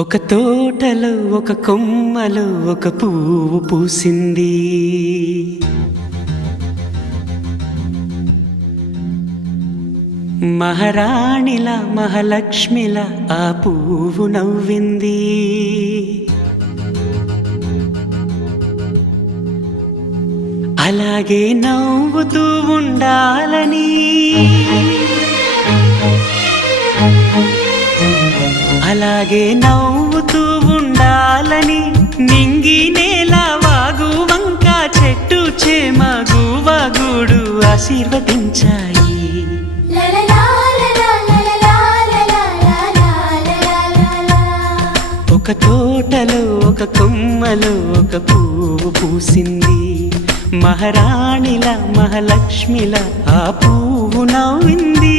ఒక తోటలో ఒక కొమ్మలో ఒక పువ్వు పూసింది. మహారాణిలా మహాలక్ష్మిలా ఆ పువ్వు నవ్వింది. అలాగే నవ్వుతూ ఉండాలని, అలాగే నవ్వుతూ ఉండాలని నింగి నేల వాగు వంక చెట్టు చేమ గువగూడు ఆశీర్వదించాయి. ఒక తోటలో ఒక కొమ్మలో ఒక పువ్వు పూసింది. మహారాణిలా మహాలక్ష్మిలా ఆ పువ్వు నవ్వింది.